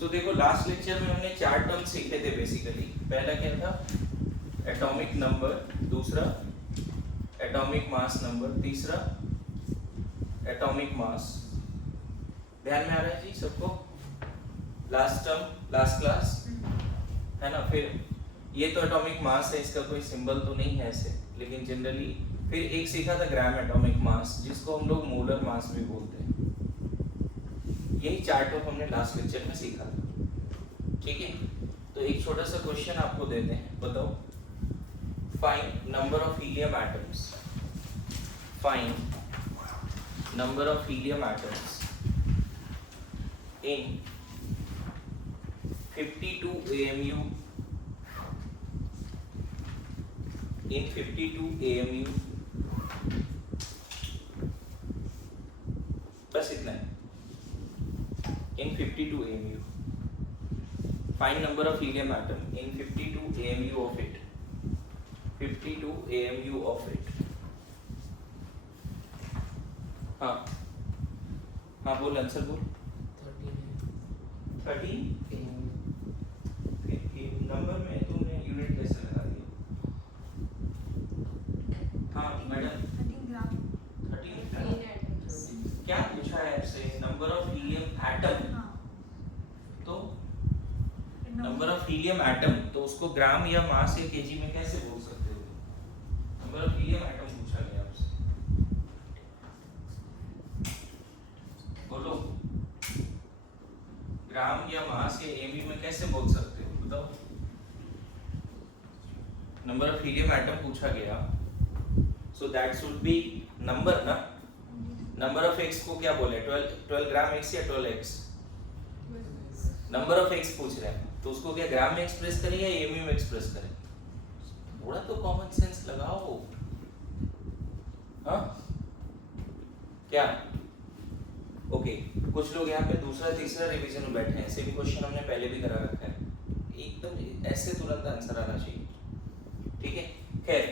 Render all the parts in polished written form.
सो देखो last lecture में हमने 4 टर्म सीखे थे बेसिकली। पहला क्या था? एटॉमिक नंबर, दूसरा एटॉमिक मास नंबर, तीसरा एटॉमिक मास। ध्यान में आ रहा है जी सबको? लास्ट टर्म लास्ट क्लास है ना। फिर ये तो एटॉमिक मास है, इसका कोई सिंबल तो नहीं है ऐसे, लेकिन जनरली फिर एक सीखा था ग्राम एटॉमिक मास, जिसको हम लोग मोलर मास भी बोलते हैं। यही 4 टर्म हमने लास्ट लेक्चर में सीखा था, ठीक है। तो एक छोटा सा क्वेश्चन आपको देते हैं, बताओ। Find number of helium atoms, find number of helium atoms in 52 AMU, in 52 AMU, बस इतना है। in 52 AMU find number of helium atom in 52 AMU of it, 52 AMU of it। हाँ हाँ बोल, आंसर बोल। 13 नंबर में तुमने यूनिट कैसे लगा दिया? हाँ मैडम 13 क्या पूछा है आपसे? Number of helium atom. तो नंबर ऑफ हीलियम एटम तो उसको ग्राम या मास या केजी में कैसे बोल सकते हो? नंबर ऑफ हीलियम एटम पूछा गया आपसे, बोलो। ग्राम या मास या एमयू में कैसे बोल सकते हो, बताओ। नंबर ऑफ हीलियम एटम पूछा गया, so that should be number ना। नंबर ऑफ एक्स को क्या बोले? 12 ग्राम एक्स या 12 एक्स? नंबर ऑफ एक्स पूछ रहे हैं, तो उसको क्या ग्राम में एक्सप्रेस करें या एमयू में एक्सप्रेस करें? थोड़ा तो कॉमन सेंस लगाओ। हाँ क्या? ओके कुछ लोग यहाँ पे दूसरा तीसरा रिवीजन में बैठे हैं, सेम क्वेश्चन हमने पहले भी करा रखा है, एकदम ऐसे तुरंत आंसर आना चाहिए, ठीक है। खैर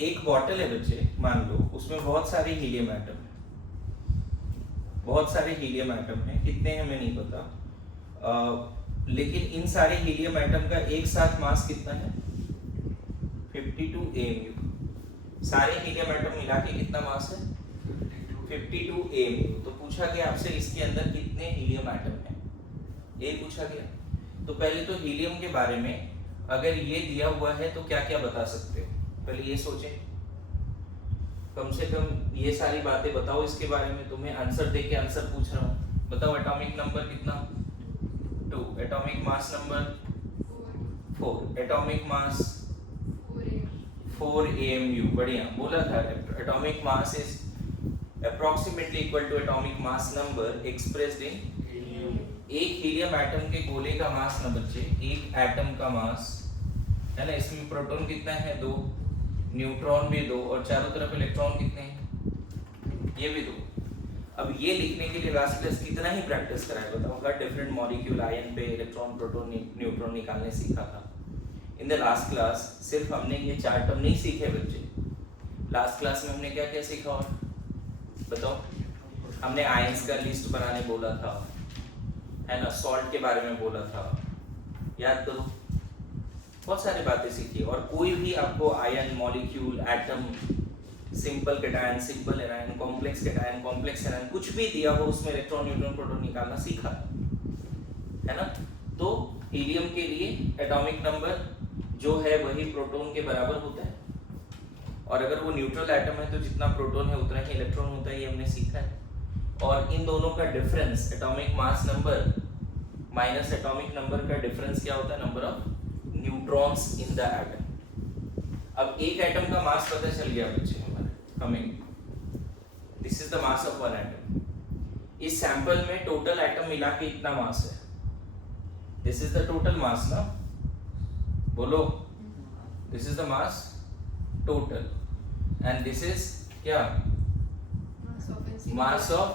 एक बॉटल है बच्चे, मान लो उसमें बहुत सारे हीलियम एटम है, बहुत सारे हीलियम एटम है, कितने हैं हमें नहीं पता, लेकिन इन सारे हीलियम एटम का एक साथ मास कितना है? 52 AMU। सारे हीलियम एटम मिला के कितना मास है? 52 AMU। तो पूछा गया आपसे इसके अंदर कितने हीलियम एटम हैं, ये पूछा गया। तो पहले तो हीलियम के बारे में अगर ये दिया हुआ है तो क्या क्या बता सकते हो, पहले ये सोचें। कम से कम ये सारी बातें बताओ इसके बारे में। तुम्हें आंसर दे के आंसर पूछ रहा हूँ, बताओ। एटॉमिक नंबर कितना? 2। Atomic mass number 4। Atomic mass 4 AMU। बढ़िया बोला था। Atomic mass is approximately equal to atomic mass number expressed in एक हीलियम एटम के गोले का मास ना बच्चे, एक एटम का मास है ना। इसमें प्रोटॉन कितना है? 2, न्यूट्रॉन भी 2, और चारों तरफ इलेक्ट्रॉन कितने हैं? ये भी 2। अब ये लिखने के लिए लास्ट क्लास कितना ही प्रैक्टिस कराया, बताओ। हर डिफरेंट मॉलिक्यूल आयन पे इलेक्ट्रॉन प्रोटॉन न्यूट्रॉन निकालने सीखा था इन द लास्ट क्लास। सिर्फ हमने ये 4 टर्म नहीं सीखे बच्चे, लास्ट क्लास में हमने क्या क्या सीखा और बताओ। हमने आयंस का लिस्ट बनाने बोला था, है ना। सॉल्ट के बारे में बोला था, याद करो। बहुत सारी बातें सीखी। और कोई भी आपको ion, molecule, atom, simple cation, simple anion, complex cation, complex anion, कुछ भी दिया हो उसमें इलेक्ट्रॉन, न्यूट्रॉन, प्रोटॉन निकालना सीखा है ना। तो हीलियम के लिए एटॉमिक नंबर जो है वही प्रोटॉन के बराबर होता है, और अगर वो न्यूट्रल एटम है तो जितना प्रोटॉन है उतना ही इलेक्ट्रॉन होता है, ये हमने सीखा है। और इन दोनों का difference, atomic mass number minus atomic number का डिफरेंस क्या होता है? Number of neutrons in the atom. अब एक एटम का मास पता चल गया बच्चे हमारे हमें, this is the mass of one atom. इस सैंपल में टोटल एटम मिला के इतना मास है, this is the total mass ना, बोलो। This is the mass total, and this is क्या? मास ऑफ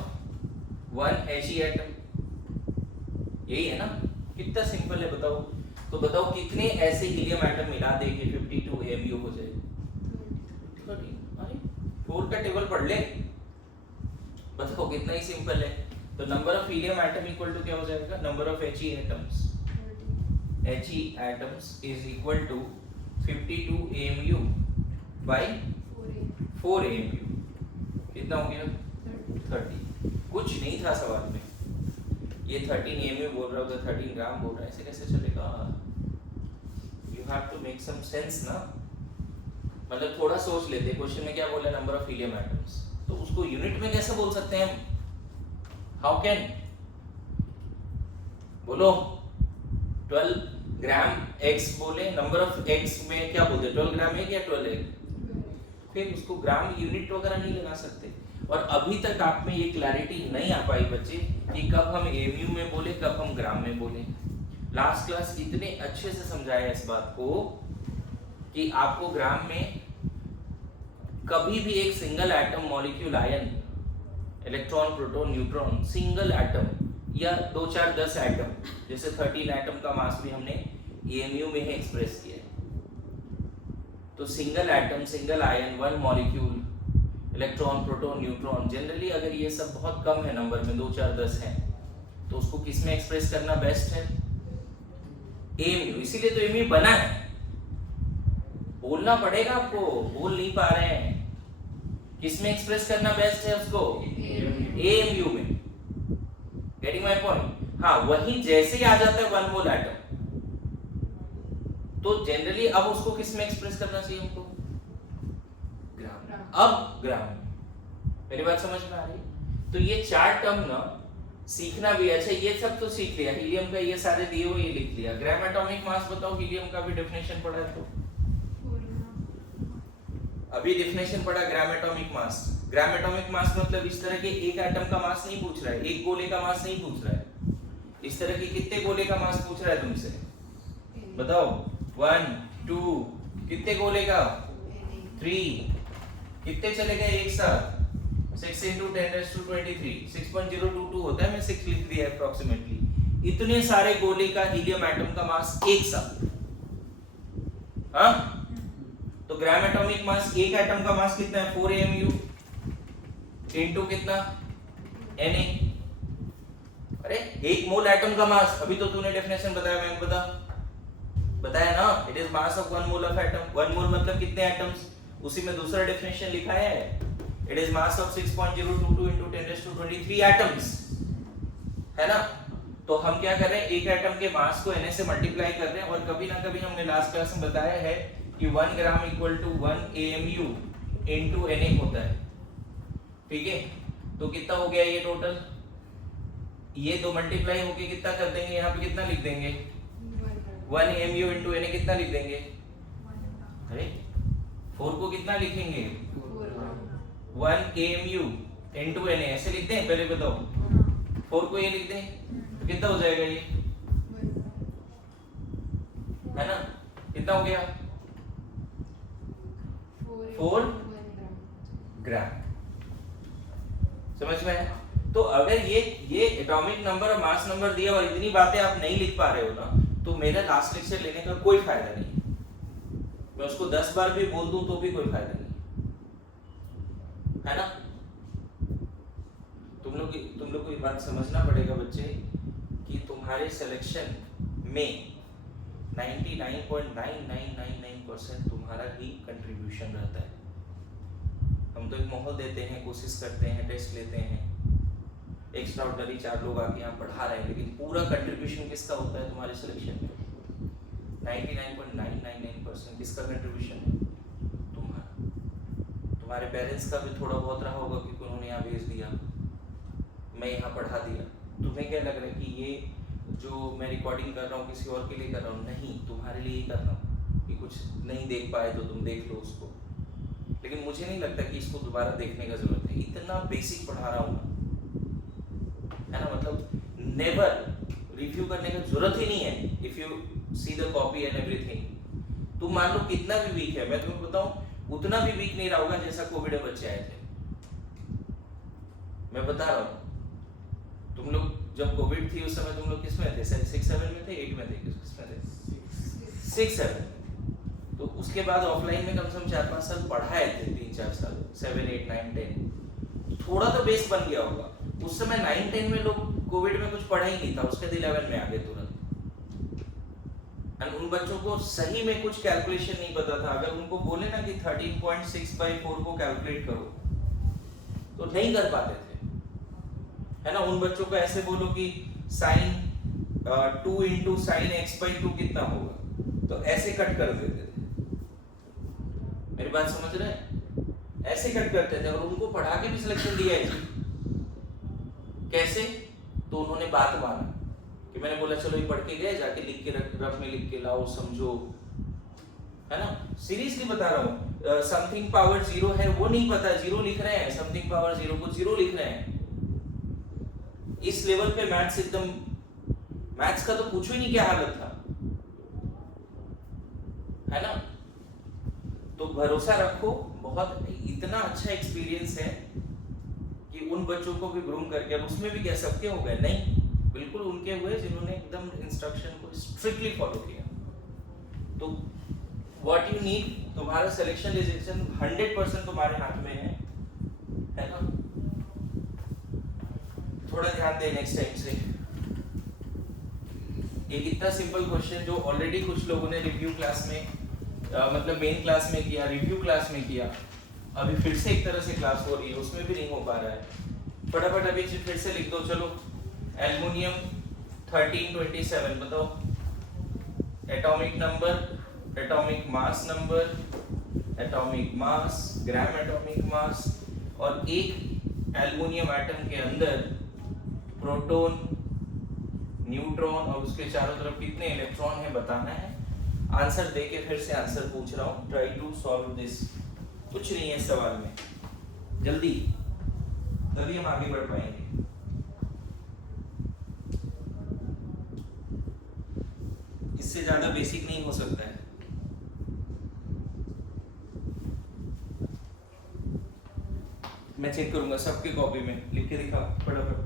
वन He एटम। यही है ना, कितना सिंपल है बताओ। तो बताओ कितने ऐसे हीलियम एटम मिला दे कि 52 AMU हो जाए? 13। अरे 4 का टेबल पढ़ ले, बताओ कितना ही सिंपल है। तो number of helium atom equal to क्या हो जाएगा, number of He atoms, He atoms is equal to 52 AMU by 4 AMU, कितना हो गया 30। कुछ नहीं था सवाल में, ये 13 AMU बोल रहा होगा, 13 ग्राम बोल रहा है, ऐसे कैसे चलेगा? You have to make some sense ना, मतलब थोड़ा सोच लेते। क्वेश्चन में क्या बोला, नंबर ऑफ हीलियम एटम्स, तो उसको यूनिट में कैसे बोल सकते हैं हम? हाउ कैन, बोलो 12 ग्राम x बोले, नंबर ऑफ x में क्या बोलते, 12 ग्राम है क्या 12 है, फिर उसको ग्राम यूनिट वगैरह नहीं लगा सकते। और अभी तक आप में ये क्लैरिटी नहीं आ पाई बच्चे कि कब हम एमयू में बोले, कब हम ग्राम में बोले। लास्ट क्लास इतने अच्छे से समझाया इस बात को कि आपको ग्राम में कभी भी एक single atom, molecule, ion, electron, proton, neutron, single atom या 2 4 10 एटम, जैसे 13 एटम का मास भी हमने एमयू में ही एक्सप्रेस किया है। तो single atom, single ion, one molecule, electron, proton, neutron, generally अगर ये सब बहुत कम है नंबर में, 2 4 10 है, तो उसको किस में एक्सप्रेस करना बेस्ट है, एमयू। इसीलिए तो एमयू बना है, बोलना पड़ेगा आपको, बोल नहीं पा रहे हैं। किस में एक्सप्रेस करना बेस्ट है उसको, एमयू में। Getting my point? हाँ, वही जैसे ही आ जाता है 1 मोल एटम, तो जनरली अब उसको किस में एक्सप्रेस करना चाहिए हमको, ग्राम। अब ग्राम, मेरी बात समझ में आ रही? तो ये 4 टर्म ना सीखना भी अच्छा, ये सब तो सीख लिया, हीलियम का ये सारे दिए हुए ये लिख लिया। ग्राम एटॉमिक मास बताओ, हीलियम का भी डेफिनेशन पढ़ा है तो अभी डेफिनेशन पढ़ा ग्राम एटॉमिक मास। ग्राम एटॉमिक मास मतलब इस तरह के एक एटम का मास नहीं पूछ रहा है, एक गोले का मास नहीं पूछ रहा है, इस तरह के कितने गोले का मास पूछ रहा है तुमसे, बताओ। 1 2 कितने गोले का, 3 कितने चले गए एक साथ, 6 into 10⁻23 6.022 होता है, मैं 6 लिख दिया अप्रोक्सीमेटली। इतने सारे गोले का हीलियम एटम का मास एक साथ, हाँ। तो ग्राम एटॉमिक मास, एक एटम का मास कितना है, 4 AMU इनटू कितना, Na। अरे एक मोल एटम का मास, अभी तो तूने डेफिनेशन बताया, मैं बताया ना, it is mass of 1 mole of atom. 1 मोल मतलब कितने एटम्स, उसी में दूसरा डेफिनेशन लिखा है, it is mass of 6.022 into 10⁻23 atoms, है ना। तो हम क्या कर रहे हैं, एक एटम के मास को Na से मल्टीप्लाई कर रहे हैं, और कभी ना कभी हमने लास्ट क्लास में बताया है कि 1 gram equal to 1 AMU into Na होता है, ठीक है। तो कितना हो गया ये टोटल, ये दो मल्टीप्लाई होके कितना कर देंगे, यहाँ पे कितना लिख देंगे, 1 AMU इनटू Na कितना लिख देंगे, अरे 4 को कितना लिखेंगे, 1 AMU इनटू Na, ऐसे लिखते हैं, पहले बताओ। 4 को ये लिख दें तो कितना हो जाएगा ये, है ना, कितना हो गया, 4 ग्राम। समझ में आया? तो अगर ये एटॉमिक नंबर और मास नंबर दिया और इतनी बातें आप नहीं लिख पा रहे हो ना, तो मेरा लास्ट लेक्चर लेने का कोई फायदा नहीं। मैं उसको 10 बार भी बोल दूं तो भी कोई फायदा नहीं, है ना। तुम लोग को ये बात समझना पड़ेगा बच्चे कि तुम्हारे सिलेक्शन में 99.9999% तुम्हारा ही कंट्रीब्यूशन रहता है। हम तो एक माहौल देते हैं, कोशिश करते हैं, टेस्ट लेते हैं, एक्स्ट्रा ऑर्डिनरी 4 लोग आके यहाँ पढ़ा रहे हैं, लेकिन पूरा कंट्रीब्यूशन किसका होता है तुम्हारे सिलेक्शन में, 99.999% किसका कंट्रीब्यूशन है, तुम्हारा। तुम्हारे पेरेंट्स का भी थोड़ा बहुत रहा होगा कि उन्होंने यहाँ भेज दिया, मैं यहाँ पढ़ा दिया। तुम्हें क्या लग रहा है कि ये जो मैं रिकॉर्डिंग कर रहा हूँ किसी और के लिए कर रहा हूँ, नहीं, तुम्हारे लिए ही कर रहा हूँ कि कुछ नहीं देख पाए तो तुम देख लो उसको। लेकिन मुझे नहीं लगता कि इसको दोबारा देखने का जरूरत है, इतना बेसिक पढ़ा रहा हूँ, है ना। मतलब नेवर रिव्यू करने की जरूरत ही नहीं है, if you see the copy and everything. तुम मान लो कितना भी वीक है, मैं तुम्हें बताऊं उतना भी वीक नहीं रहा होगा जैसा कोविड में बच्चे आए थे, मैं बता रहा हूँ। तुम लोग जब कोविड थी उस समय तुम लोग किस में थे, 6-7 में थे, 8 में थे, किस में थे, 6-7। तो उसके बाद ऑफलाइन में कम से कम 4-5 साल पढ़ाए थे, 3-4 साल, 7, 8, 9, 10, थोड़ा तो बेस बन गया होगा। उस समय 9-10 में लोग कोविड में कुछ पढ़ा ही नहीं था, उसके 11 में आ गए तुरंत। एंड उन बच्चों को सही में कुछ कैलकुलेशन नहीं पता था। अगर उनको बोले ना कि 13.6/4 को कैलकुलेट करो तो नहीं कर पाते थे, है ना। उन बच्चों को ऐसे बोलो कि sin 2 × sin x/2 कितना होगा, तो ऐसे कट कर देते थे। मेरी बात समझ रहे हैं? ऐसे कट करते थे और उनको पढ़ा के भी सिलेक्शन दिया है जी। कैसे? तो उन्होंने बात माना कि मैंने बोला चलो ये पढ़ के गए, जाके लिख के रफ में लिख के लाओ, समझो, है ना। सीरियसली बता रहा हूँ, समथिंग पावर 0 है वो नहीं पता, 0 लिख रहे हैं, समथिंग पावर 0 को 0 लिख रहे हैं। इस लेवल पे मैथ्स एकदम, मैथ्स का तो पूछो ही नहीं क्या हालत था, है ना। तो भरोसा रखो, बहुत इतना अच्छा एक्सपीरियंस है कि उन बच्चों को भी ग्रूम करके, अब उसमें भी क्या सबके हो गए? नहीं, बिल्कुल उनके हुए जिन्होंने एकदम इंस्ट्रक्शन को स्ट्रिक्टली फॉलो किया। तो व्हाट यू नीड, तुम्हारा सिलेक्शन डिसीजन 100% तुम्हारे हाथ में है ना। थोड़ा ध्यान दे नेक्स्ट टाइम से। एक इतना सिंपल क्वेश्चन जो ऑलरेडी कुछ लोगों ने रिव्यू क्लास में मतलब मेन क्लास में किया, रिव्यू क्लास में किया, अभी फिर से एक तरह से क्लास हो रही है, उसमें भी नहीं हो पा रहा है। फटाफट अभी फिर से लिख दो। चलो, एल्युमिनियम 1327 बताओ, atomic number, atomic mass number, atomic mass, ग्राम एटॉमिक मास, और एक एल्युमिनियम एटम के अंदर प्रोटॉन, न्यूट्रॉन और उसके चारों तरफ कितने इलेक्ट्रॉन है बताना है। आंसर दे के फिर से आंसर पूछ रहा हूँ, ट्राई टू सॉल्व दिस। कुछ नहीं है इस सवाल में, जल्दी तभी हम आगे बढ़ पाएंगे। इससे ज्यादा बेसिक नहीं हो सकता है। मैं चेक करूंगा सबके कॉपी में, लिख के दिखाओ फटाफट।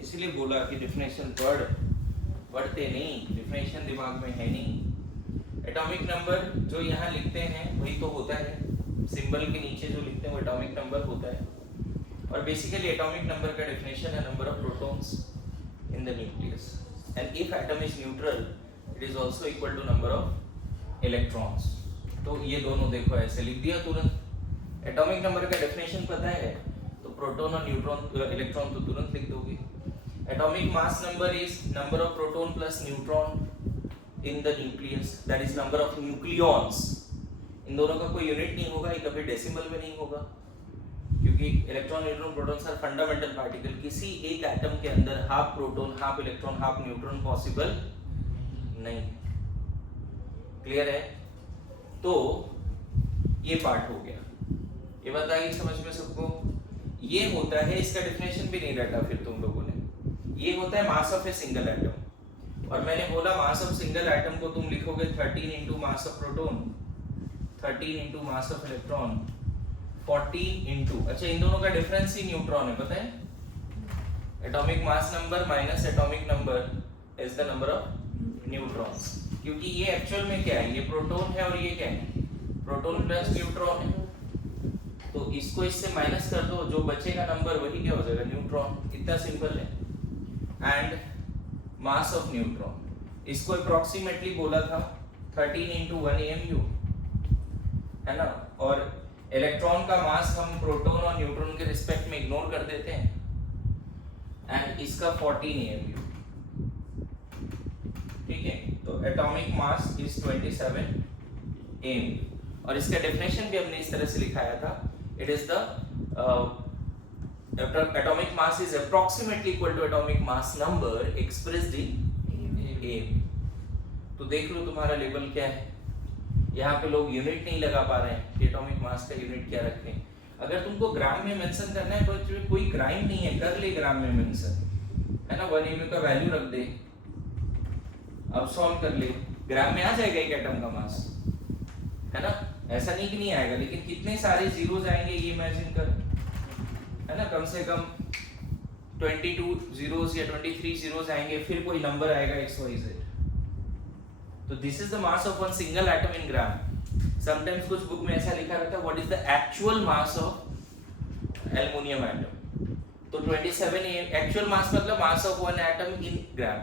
इसलिए बोला कि डिफिनेशन पढ़ते नहीं, डिफिनेशन दिमाग में है नहीं। एटॉमिक नंबर जो यहाँ लिखते हैं वही तो होता है, सिंबल के नीचे जो लिखते हैं वो एटॉमिक नंबर होता है। और बेसिकली एटॉमिक नंबर का डेफिनेशन है number of protons in the nucleus, and if atom is neutral it is also equal to number of electrons. तो ये दोनों देखो ऐसे लिख दिया तुरंत। एटॉमिक नंबर का डेफिनेशन पता है तो प्रोटॉन और न्यूट्रॉन इलेक्ट्रॉन तो तुरंत लिख दोगे। Atomic mass number is number of proton plus neutron in the nucleus, that is number of nucleons। इन दोनों का कोई यूनिट नहीं होगा, ये कभी डेसिमल में नहीं होगा, क्योंकि electron, neutron, protons are fundamental particle. किसी एक एटम के अंदर half proton, half electron, half neutron possible नहीं। क्लियर है? तो ये पार्ट हो गया, ये बात आई समझ में सबको। ये होता है, इसका डेफिनेशन भी नहीं रटा फिर तुम लोगों ने। ये होता है mass of a single atom, और मैंने बोला मास ऑफ सिंगल एटम को तुम लिखोगे 13 into mass of proton, 13 into mass of electron, 14 into, अच्छा इन दोनों का डिफरेंस ही न्यूट्रॉन है, पता है। Atomic mass number minus atomic number is the number of neutrons, क्योंकि ये एक्चुअल में क्या है, ये प्रोटॉन है और ये क्या है, प्रोटॉन प्लस न्यूट्रॉन है। तो इसको इससे माइनस कर दो, जो बचेगा नंबर वही क्या हो जाएगा, न्यूट्रॉन। इतना सिंपल है। एंड मास ऑफ न्यूट्रॉन, इसको अप्रोक्सीमेटली बोला था 13 इंटू 1 AMU, है ना। और इलेक्ट्रॉन का मास हम प्रोटॉन और न्यूट्रॉन के रिस्पेक्ट में इग्नोर कर देते हैं, एंड इसका 14 AMU, ठीक है। तो एटॉमिक मास इज 27 AMU, और इसका डेफिनेशन भी हमने इस तरह से लिखाया था, it is the atomic mass is approximately equal to atomic mass number expressed in AMU। तो देख लो तुम्हारा लेवल क्या है। यहाँ पे लोग यूनिट नहीं लगा पा रहे हैं कि एटॉमिक मास का यूनिट क्या रखें। अगर तुमको ग्राम में मेंशन करना है तो कोई क्राइम नहीं है, कर ले ग्राम में मेंशन, है ना। 1 mu का वैल्यू रख दे, अब सॉल्व कर ले, ग्राम में आ जाएगा एक एटम का मास, है ना। ऐसा नहीं कि नहीं आएगा, लेकिन कितने सारे जीरोस आएंगे ये इमेजिन कर, है ना। कम से कम 22 जीरोस या 23 जीरोस आएंगे, फिर कोई नंबर आएगा XYZ। तो this is the mass of one single atom in gram. Sometimes कुछ बुक में ऐसा लिखा रहता है what is the actual mass of aluminium atom. तो 27 एक्चुअल मास मतलब mass of one atom in gram.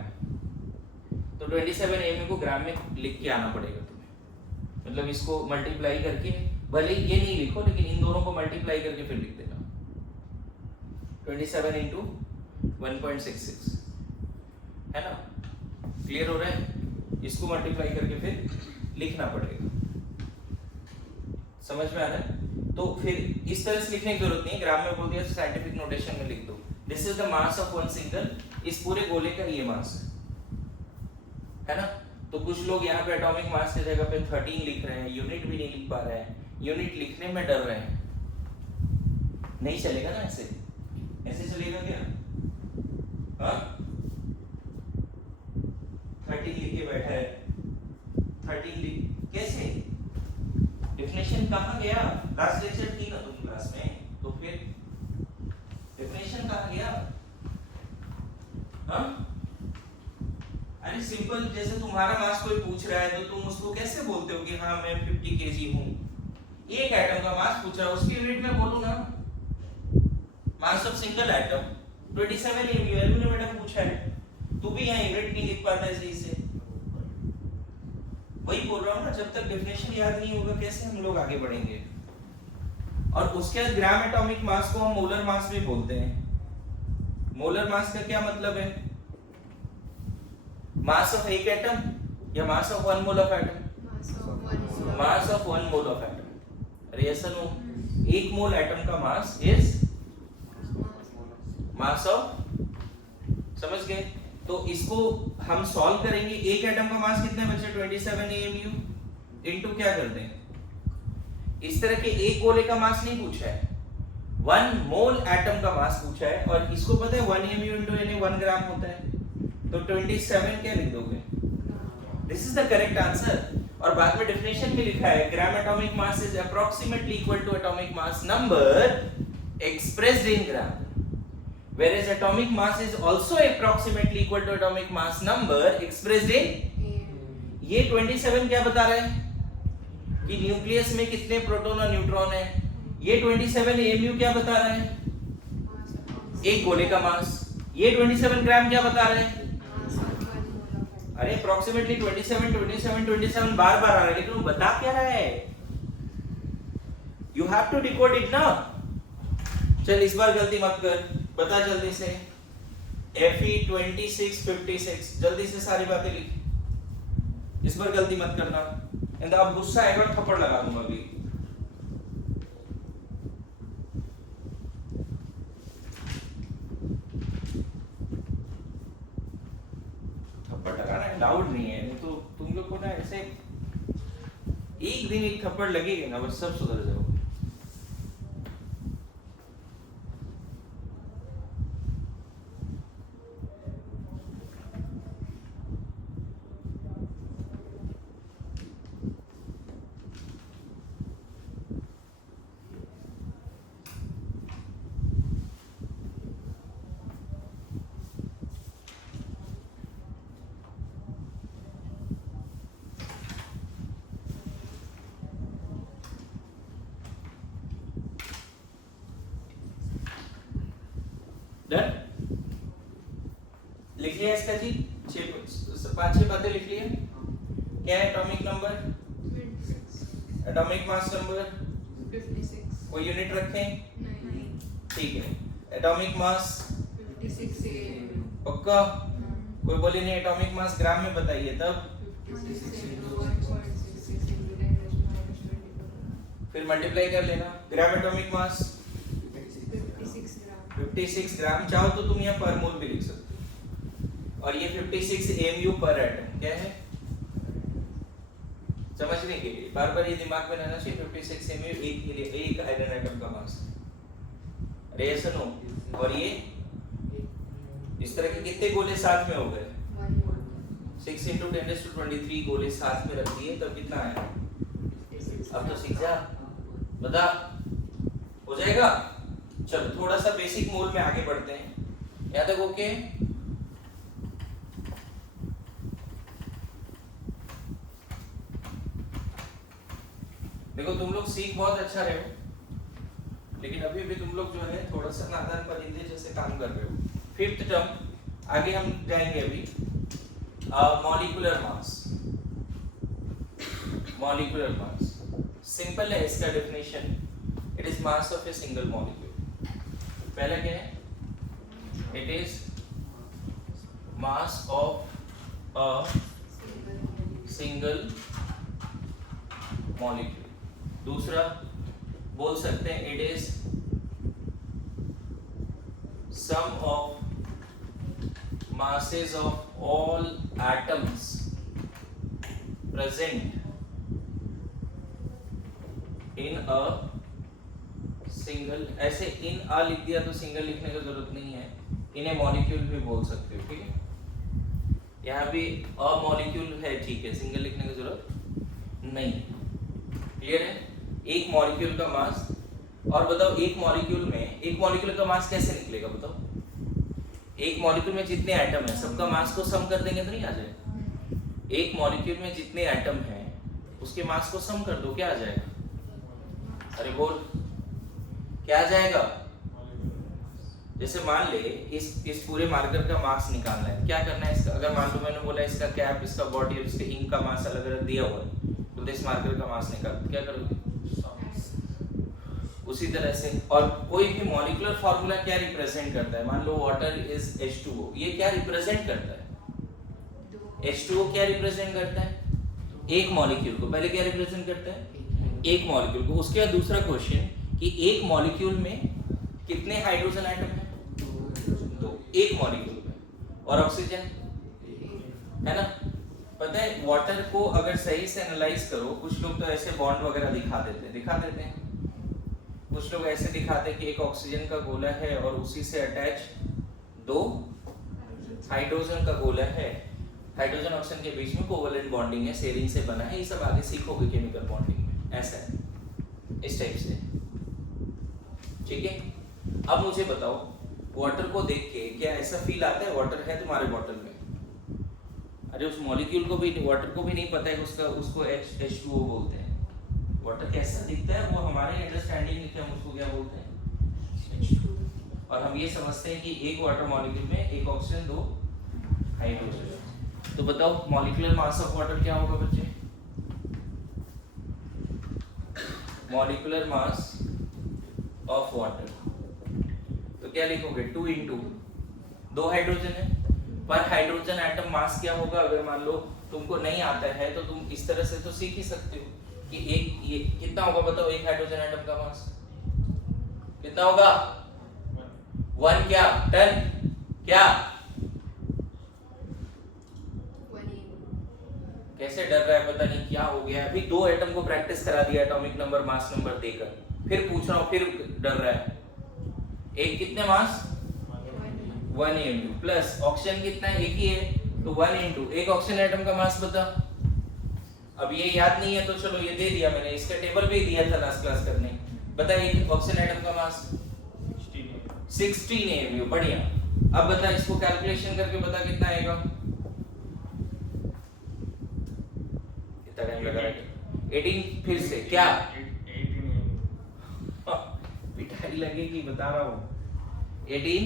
तो 27 mu को ग्राम में लिख के आना पड़ेगा तुम्हें, मतलब इसको मल्टीप्लाई करके, भले ये नहीं लिखो लेकिन इन दोनों को मल्टीप्लाई करके फिर लिख देना। 27 into 1.66, है ना। क्लियर हो रहा है? इसको मल्टीप्लाई करके फिर लिखना पड़ेगा, समझ में आ रहा है? तो फिर इस तरह से लिखने की जरूरत नहीं है, ग्राम में बोल दिया साइंटिफिक नोटेशन में लिख दो। This is the mass of one single, इस पूरे गोले का ये मास है ना। तो कुछ लोग यहाँ पे एटॉमिक मास की जगह पे 13 लिख रहे हैं, यूनिट भी नहीं लिख पा रहे हैं, यूनिट लिखने में डर रहे हैं। नहीं चलेगा ना ऐसे, ऐसे चलेगा क्या? हाँ 13 लिख के बैठा है, 13 लिख कैसे? डेफिनेशन कहाँ गया? लास्ट लेक्चर थी ना तुम क्लास में, तो फिर डेफिनेशन कहाँ गया? हाँ अरे सिंपल, जैसे तुम्हारा मास कोई पूछ रहा है तो तुम उसको कैसे बोलते हो कि हाँ मैं 50 kg हूँ। एक एटम का मास पूछ रहा है, उसकी यूनिट में बोलो ना, mass of single atom 27 mu aluminium atom पूछा है, तू भी यहाँ यूनिट नहीं लिख पाता है सही से। वही बोल रहा हूँ ना, जब तक डेफिनेशन याद नहीं होगा कैसे हम लोग आगे बढ़ेंगे। और उसके बाद ग्राम एटॉमिक मास को हम मोलर मास भी बोलते हैं। मोलर मास का क्या मतलब है? मास ऑफ एक एटम या mass of 1 mole of atom? Mass of 1 mole of atom. अरे ऐसा नो, 1 मोल एटम का मास इज मास ऑफ, समझ गए? तो इसको हम सॉल्व करेंगे। एक एटम का मास कितने बचे? 27 mu इनटू क्या कर दें, इस तरह के एक गोले का मास नहीं पूछा है, 1 मोल एटम का मास पूछा है। और इसको पता है 1 mu इनटू यानी 1 ग्राम होता है, तो 27 क्या लिख दोगे? This is the correct answer. और बाद में डेफिनेशन में लिखा है gram atomic mass is approximately equal to atomic mass number expressed in gram, whereas atomic mass is also approximately equal to atomic mass number expressed in, ये 27 क्या बता रहा है कि न्यूक्लियस में कितने प्रोटॉन और न्यूट्रॉन है। ये 27 mu क्या बता रहा है? एक गोले का मास। ये 27 ग्राम क्या बता रहे हैं? अरे अप्रोक्सीमेटली 27 बार बार आ रहा है, लेकिन वो बता क्या रहा है? You have to decode it ना। चल इस बार गलती मत कर, बता जल्दी से। Fe 26 56, जल्दी से सारी बातें लिख, इस बार गलती मत करना, अब गुस्सा आएगा थप्पड़ लगा दूंगा अभी। थप्पड़ लगाना अलाउड नहीं है, नहीं तो तुम लोग को ना ऐसे एक दिन एक थप्पड़ लगेगा ना, बस सब सुधर जाओगे। डन? लिख लिया इसका जी? 5-6 बातें लिख लिया। क्या है atomic number? 26। Atomic mass number 56। कोई यूनिट रखें? नहीं। ठीक है। एटॉमिक मास 56 पक्का? कोई बोले नहीं एटॉमिक मास ग्राम में बताइए तब। फिर मल्टीप्लाई कर लेना। ग्राम एटॉमिक मास 56 ग्राम। चाहो तो तुम यहाँ पर मोल भी लिख सकते हो। और ये 56 mu पर एटम क्या है, समझने के लिए बार बार ये दिमाग में रहना चाहिए। 56 mu एक आयरन एटम का मास। अरे ऐसा नो, और ये इस तरह के कितने गोले साथ में हो गए? 6 × 10⁻23 गोले साथ में रख दिए, तब कितना आया? अब तो सीख जा, बता, हो जाएगा। चलो थोड़ा सा बेसिक मोल में आगे बढ़ते हैं, यहाँ तक ओके? देखो तुम लोग सीख बहुत अच्छा रहे हो, लेकिन अभी भी तुम लोग जो है थोड़ा सा नादान परिंदे जैसे काम कर रहे हो। फिफ्थ टर्म आगे हम जाएंगे अभी, molecular mass. Molecular mass simple है इसका definition, it is mass of a single molecule. पहला क्या है? It is mass of a single molecule. दूसरा बोल सकते हैं it is sum of masses of all atoms present in a single, ऐसे in a लिख दिया तो सिंगल लिखने की जरूरत नहीं है, इन्हें मॉलिक्यूल भी बोल सकते हो, ठीक है? यहाँ भी अ मॉलिक्यूल है, ठीक है, सिंगल लिखने की जरूरत नहीं। क्लियर है? एक मॉलिक्यूल का मास, और बताओ एक मॉलिक्यूल का मास कैसे निकलेगा? बताओ, एक मॉलिक्यूल में जितने एटम है सबका मास को सम कर देंगे तो नहीं आ जाएगा? एक मॉलिक्यूल में जितने एटम हैं उसके मास को सम कर दो, क्या आ जाएगा? अरे बोल, क्या आ जाएगा? जैसे मान ले इस पूरे मार्कर का मास निकालना है, क्या करना है इसका? अगर मान लो मैंने बोला इसका कैप, इसका बॉडी और इसके इंक का मास अलग अलग दिया हुआ है, तो इस मार्कर का मास निकाल, क्या करोगे? उसी तरह से, और कोई भी मॉलिक्यूलर फार्मूला क्या रिप्रेजेंट करता है? मान लो वाटर इज H2O, ये क्या रिप्रेजेंट करता है? H2O क्या रिप्रेजेंट करता है? एक मॉलिक्यूल को। पहले क्या रिप्रेजेंट करता है? एक मॉलिक्यूल को। उसके बाद दूसरा क्वेश्चन कि एक मॉलिक्यूल में कितने हाइड्रोजन एटम है? तो एक मॉलिक्यूल में। और ऑक्सीजन है ना? पता है वाटर को अगर सही से एनालाइज करो, कुछ लोग तो ऐसे बॉन्ड वगैरह दिखा देते हैं, कुछ लोग ऐसे दिखाते हैं कि एक ऑक्सीजन का गोला है और उसी से अटैच दो हाइड्रोजन का गोला है, हाइड्रोजन ऑक्सीजन के बीच में कोवलेंट बॉन्डिंग है, सेरीन से बना है। ये सब आगे सीखोगे केमिकल बॉन्डिंग में, ऐसा है, इस टाइप से, ठीक है? अब मुझे बताओ, वाटर को देख के क्या ऐसा फील आता है वाटर है तुम्हारे बॉटल में? अरे उस मॉलिक्यूल को भी, वाटर को भी नहीं पता है उसको H2O बोलते हैं। वाटर कैसा दिखता है वो हमारे अंडरस्टैंडिंग में, क्या हम उसको क्या बोलते हैं? H2O। और हम ये समझते हैं कि एक वाटर मॉलिक्यूल में एक ऑक्सीजन, दो हाइड्रोजन। तो बताओ मॉलिक्यूलर मास ऑफ वाटर क्या होगा बच्चे? मॉलिक्यूलर मास ऑफ वाटर, तो क्या लिखोगे? 2 × 2 हाइड्रोजन है, पर हाइड्रोजन एटम मास क्या होगा? अगर मान लो तुमको नहीं आता है तो तुम इस तरह से तो सीख ही सकते हो कि एक ये कितना होगा? बताओ एक हाइड्रोजन एटम का मास कितना होगा? 1 क्या? टन क्या? कैसे डर रहा है? पता नहीं क्या हो गया। अभी 2 एटम को प्रैक्टिस करा दिया एटॉमिक नंबर मास नंबर देकर, फिर पूछ रहा हूँ, फिर डर रहा है। एक कितने मास? 1 × प्लस ऑक्सीजन कितना है? एक ही है, तो 1 × एक ऑक्सीजन एटम का मास बता। अब ये याद नहीं है तो चलो ये दे दिया मैंने, इसका टेबल भी दिया था लास्ट क्लास करने। बता एक ऑक्सीजन एटम का मास 16 AMU। बढ़िया। अब बता इसको कैलकुलेशन करके बता कितना आएगा? कितना टाइम लगा रहा? 18 फिर से क्या? 18 पिटाई लगेगी, बता रहा हूँ। 18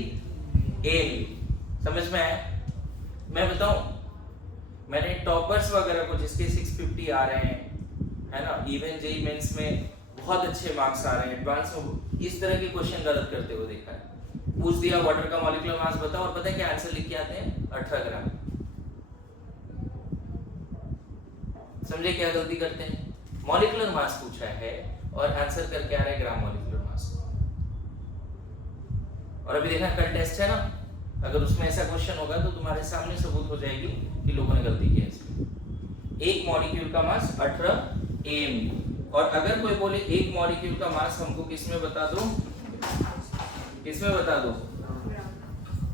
AMU समझ में आया? मैं बताऊं, मैंने टॉपर्स वगैरह को जिसके 650 आ रहे हैं, है ना, इवन जेईई मेंस में बहुत अच्छे मार्क्स आ रहे हैं, एडवांस में इस तरह के क्वेश्चन गलत करते हुए देखा है। पूछ दिया वाटर का मॉलिक्यूलर मास बताओ, और पता है क्या आंसर लिख के आते हैं? 18 ग्राम। समझे क्या गलती करते हैं? मॉलिक्यूलर मास पूछा है और आंसर करके आ रहा है ग्राम मॉलिक्यूलर मास। और अभी देखना कल टेस्ट है ना, अगर उसमें ऐसा क्वेश्चन होगा तो तुम्हारे सामने सबूत हो जाएगी कि लोगों ने गलती की है इसमें। एक मॉलिक्यूल का मास 18 AMU। और अगर कोई बोले एक मॉलिक्यूल का मास हमको किस में बता दो, इसमें बता दो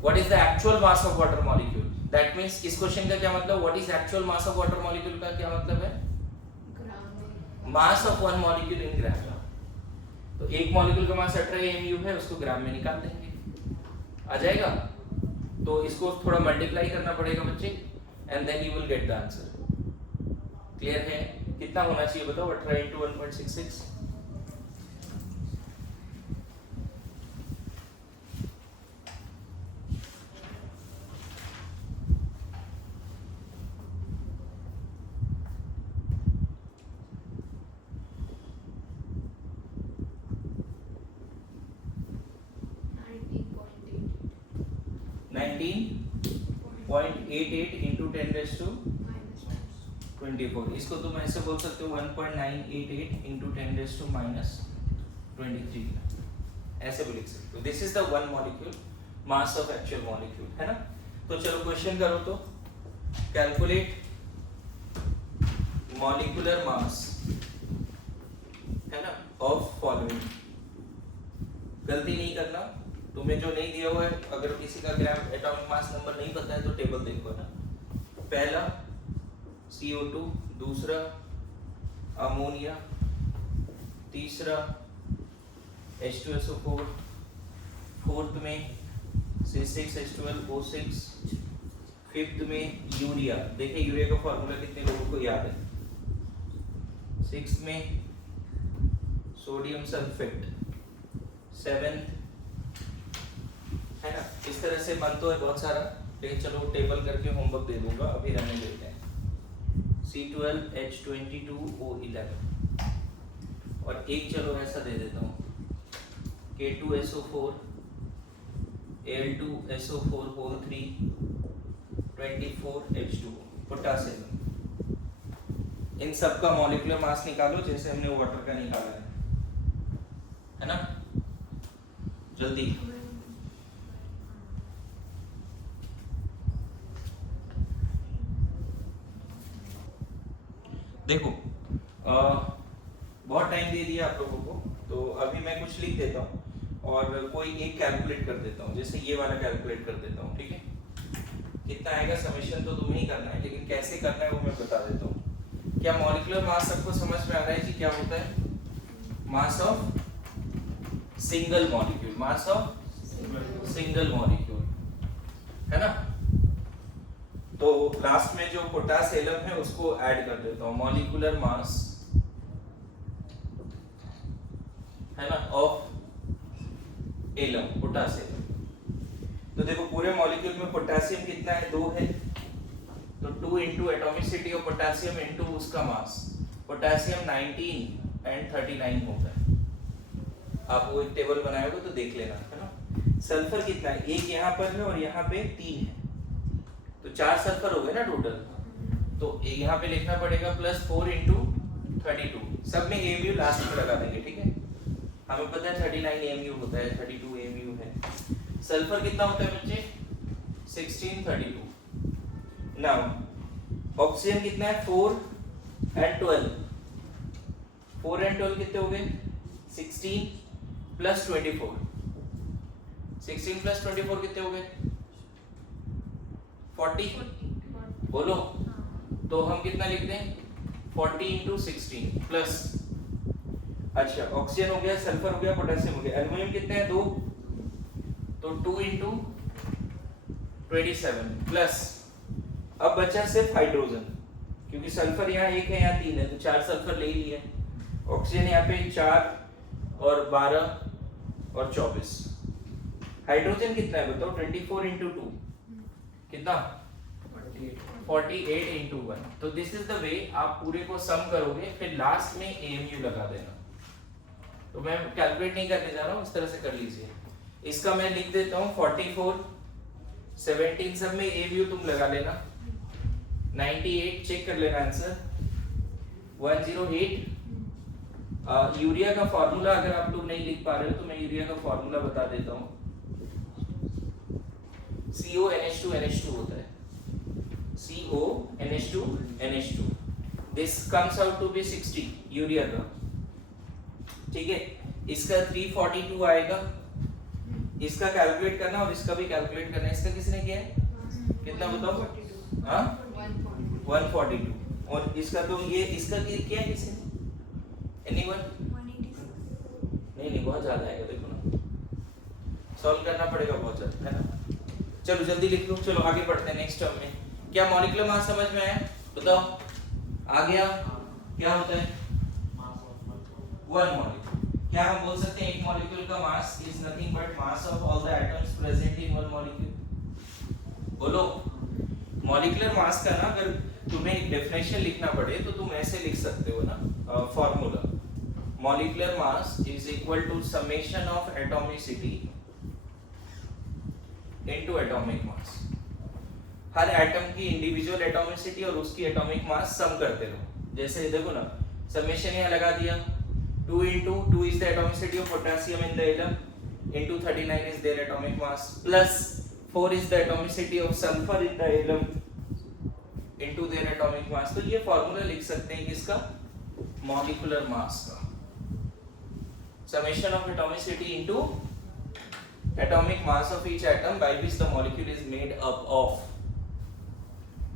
what is the actual mass of water molecule. That means इस क्वेश्चन का क्या मतलब, what is actual mass of water molecule का क्या मतलब है, mass of one molecule in gram. तो एक मॉलिक्यूल का मास 18 mu है, उसको ग्राम में निकाल देंगे, आ जाएगा। तो इसको थोड़ा मल्टीप्लाई करना पड़ेगा बच्चे, and then you will get the answer. Clear है? कितना होना चाहिए बताओ, 18 into 1.66। into 10 raised to 24। इसको तुम ऐसे बोल सकते हो 1.988 into 10 raised to -23, ऐसे भी लिख सकते हो। This is the one molecule mass of actual molecule, है ना। तो चलो क्वेश्चन करो तो, कैलकुलेट मॉलिक्यूलर मास, है ना, ऑफ फॉलोइंग। गलती नहीं करना, तुम्हें जो नहीं दिया हुआ है, अगर किसी का ग्राम एटॉमिक मास नंबर नहीं पता है तो टेबल देखो ना। पहला CO2, दूसरा अमोनिया, तीसरा H2SO4, फोर्थ में C6H12O6, फिफ्थ में यूरिया। देखिए यूरिया का फॉर्मूला कितने लोगों को याद है। सिक्स्थ में सोडियम सल्फेट, सेवेंथ, है ना। इस तरह से मन तो है बहुत सारा, लेकिन चलो टेबल करके होमवर्क दे दूंगा, अभी रहने देते हैं। C12H22O11, और एक चलो ऐसा दे देता हूँ, K2SO4, Al2SO4 whole 3, 24H2O, potassium. इन सब का मॉलिक्यूलर मास निकालो जैसे हमने वाटर का निकाला है ना। जल्दी देखो, बहुत टाइम दे दिया आप लोगों को, तो अभी मैं कुछ लिख देता हूँ और कोई एक कैलकुलेट कर देता हूँ, जैसे ये वाला कैलकुलेट कर देता हूँ, ठीक है। कितना आएगा समेशन तो तुम्हें ही करना है, लेकिन कैसे करना है वो मैं बता देता हूँ। क्या मॉलिक्यूलर मास सबको समझ में आ रहा है जी, क्या होता है? Mass of single molecule, mass of single molecule, है ना। तो लास्ट में जो पोटासियम है उसको ऐड कर देता हूँ, मॉलिक्यूलर मास, है ना, ऑफ एलम, पोटासियम। तो देखो पूरे मॉलिक्यूल में पोटेशियम कितना है, 2 है, तो 2 into atomicity of potassium into उसका मास। पोटेशियम 19 and 39 होता है, आप वो एक टेबल बनाओगे तो देख लेना, है ना। सल्फर कितना है, एक यहाँ पर है और यहाँ पे 3 है, तो 4 सल्फर हो गए ना टोटल। तो यहाँ पे लिखना पड़ेगा +4 into 32, सब में AMU लास्ट में लगा देंगे, ठीक है। हमें पता है 39 AMU होता है, 32 AMU है। सल्फर कितना होता है बच्चे, 1632। नाउ ऑक्सीजन कितना है, 4 and 12, 4 and 12 कितने हो गए, 16 + 24, 16 + 24 कितने हो गए, 40। बोलो, तो हम कितना लिख दें, 40 into 16 प्लस, अच्छा ऑक्सीजन हो गया, सल्फर हो गया, पोटेशियम हो गया। एल्युमिनियम कितने हैं, 2, तो 2 into 27 प्लस, अब बचा सिर्फ हाइड्रोजन, क्योंकि सल्फर यहाँ 1 है, यहाँ 3 है, तो 4 सल्फर ले ही लिया। ऑक्सीजन यहाँ पे 4 और 12 और 24। हाइड्रोजन कितना है बताओ, 24 into 2 कितना, 48 into 1। तो दिस इज द वे आप पूरे को सम करोगे, फिर लास्ट में AMU लगा देना। तो मैं कैलकुलेट नहीं करने जा रहा हूँ, इस तरह से कर लीजिए। इसका मैं लिख देता हूँ 44, 17 सब में AMU तुम लगा लेना, 98 चेक कर लेना आंसर, 108। यूरिया का फॉर्मूला अगर आप लोग नहीं लिख पा रहे हो तो मैं यूरिया का फॉर्मूला बता देता हूँ। CONH2NH2 होता है, CONH2NH2। This comes out to be 60 urea का, ठीक है। इसका 342 आएगा, इसका कैलकुलेट करना और इसका भी कैलकुलेट करना है। इसका किसने किया है? कितना बताओ? हाँ 142। और इसका तो ये इसका किया है किसने? एनीवन? नहीं बहुत ज्यादा आएगा, देखो ना, सॉल्व करना पड़ेगा बहुत ज्यादा, है ना। चलो जल्दी लिख लो, चलो आगे बढ़ते हैं नेक्स्ट टर्म में। क्या मॉलिक्यूलर मास समझ में आया? बताओ आ गया। क्या होता है? One molecule. क्या हम बोल सकते हैं एक मॉलिक्यूल का mass is nothing but mass of all the atoms present in one molecule? बोलो। मॉलिक्यूलर मास का ना अगर तुम्हें डेफिनेशन लिखना पड़े तो तुम ऐसे लिख सकते हो ना, formula. Molecular mass is equal to summation of atomicity into atomic mass. हर एटम की इंडिविजुअल एटॉमिसिटी और उसकी एटॉमिक मास सम करते रहो। जैसे देखो ना, समेशन यहाँ लगा दिया, 2 into 2 is the atomicity of potassium in the alum into 39 is their atomic mass plus 4 is the atomicity of sulfur in the alum into their atomic mass। तो ये फॉर्मूला लिख सकते हैं किसका? मॉलिक्यूलर मास का। summation of atomicity into atomic mass of each atom by which the molecule is made up of।